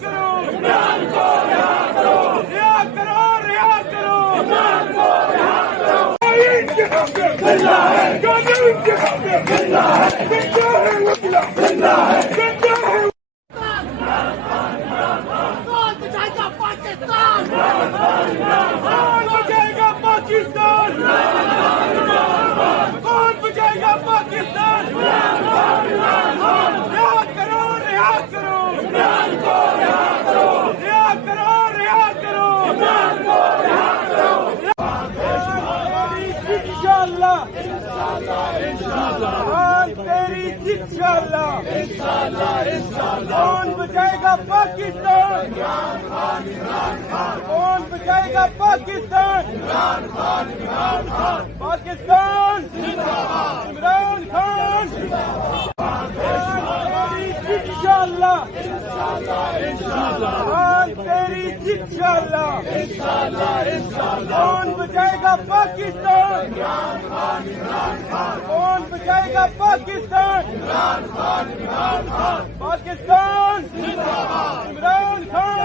کرو عمران کو رہا کرو رہا کرو رہا کرو عمران کو رہا کرو زندہ ہے زندہ ہے زندہ ہے زندہ ہے کون بچائے گا پاکستان کون بچائے گا پاکستان کون بچائے گا پاکستان رہا کرو رہا کرو عمران کو رہا کرو رہا کرو رہا کرو عمران کو رہا کرو انشاءاللہ تیری انشاءاللہ کون بچائے گا پاکستان کون بچائے گا پاکستان پاکستان عمران خان انشاءاللہ تیری انشاءاللہ کون بچائے گا پاکستان کون بچائے گا پاکستان پاکستان عمران خان